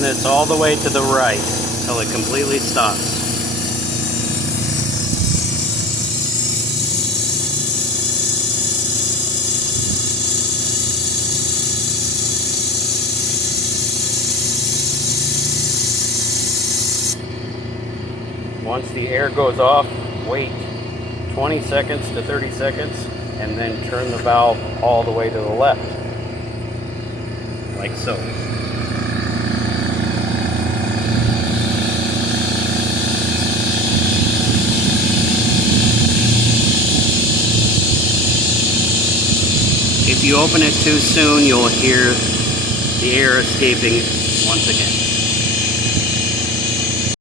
Turn this all the way to the right until it completely stops. Once the air goes off, wait 20 seconds to 30 seconds and then turn the valve all the way to the left, like so. If you open it too soon, you'll hear the air escaping once again.